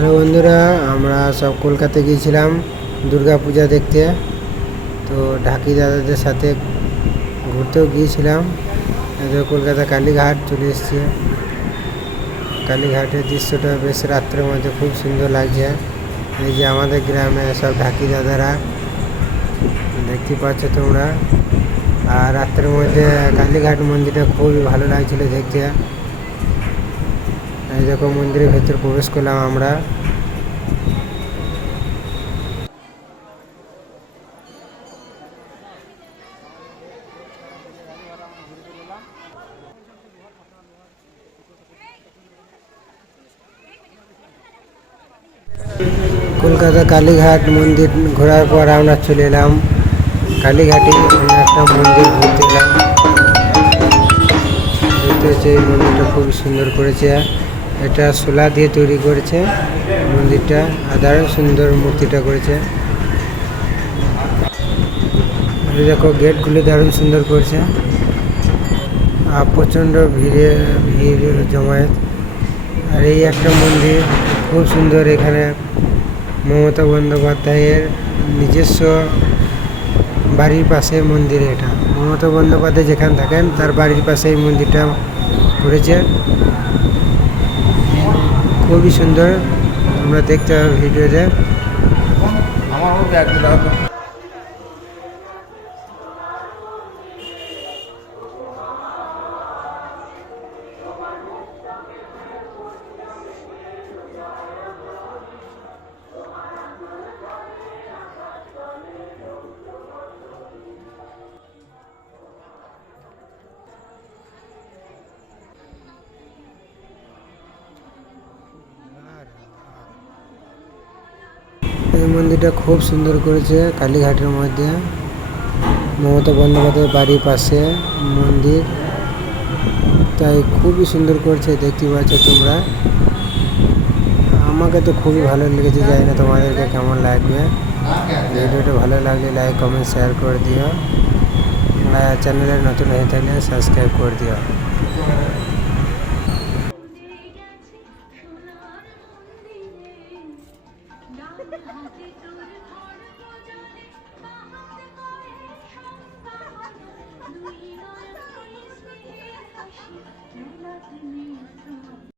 Hello বন্ধুরা, আমরা সব কলকাতা গিয়েছিলাম দুর্গা পূজা দেখতে। তো ঢাকি দাদাদের সাথে ঘুরতেও গিয়েছিলাম। এদের কলকাতা কালীঘাট চলে এসেছি। কালীঘাটের দৃশ্যটা বেশ রাত্রের মধ্যে খুব সুন্দর লাগছে। এই যে আমাদের গ্রামে সব ঢাকি দাদারা দেখতে পাচ্ছ তোমরা। আর রাত্রের মধ্যে কালীঘাট মন্দিরটা খুবই ভালো লাগছিল দেখতে। এই দেখো মন্দিরের ভেতর প্রবেশ করলাম আমরা। কলকাতা কালীঘাট মন্দির ঘোরার পর আমরা চলে এলাম। কালীঘাটে একটা মন্দির ঘুরতে এলাম। হচ্ছে এই মন্দিরটা খুব সুন্দর করেছে। এটা শোলা দিয়ে তৈরি করেছে। মন্দিরটা আর সুন্দর মূর্তিটা করেছে। দেখো, গেটগুলি দারুণ সুন্দর করেছে। আর প্রচণ্ড ভিড়ে, ভিড়, জমায়েত। আর এই একটা মন্দির খুব সুন্দর এখানে মমতা বন্দ্যোপাধ্যায়ের নিজস্ব বাড়ির পাশে মন্দির এটা। মমতা বন্দ্যোপাধ্যায় যেখানে থাকেন, তার বাড়ির পাশে এই মন্দিরটা করেছে। খুবই সুন্দর। আমরা দেখতে পাবো ভিডিওতে। আমার এই মন্দিরটা খুব সুন্দর করেছে, কালীঘাটের মধ্যে। মমতা বন্দ্যোপাধ্যায়ের বাড়ির পাশে মন্দির। তাই খুবই সুন্দর করছে, দেখতে পাচ্ছ তোমরা। আমাকে তো খুবই ভালো লেগেছে, জানি না তোমাদেরকে কেমন লাগবে। ভিডিওটা ভালো লাগলে লাইক, কমেন্ট, শেয়ার করে দিও। আর চ্যানেলে নতুন হয়ে থাকলে সাবস্ক্রাইব করে দিও। দুই নয়ন স্নেহে হাসি মেলাতে নিয়ে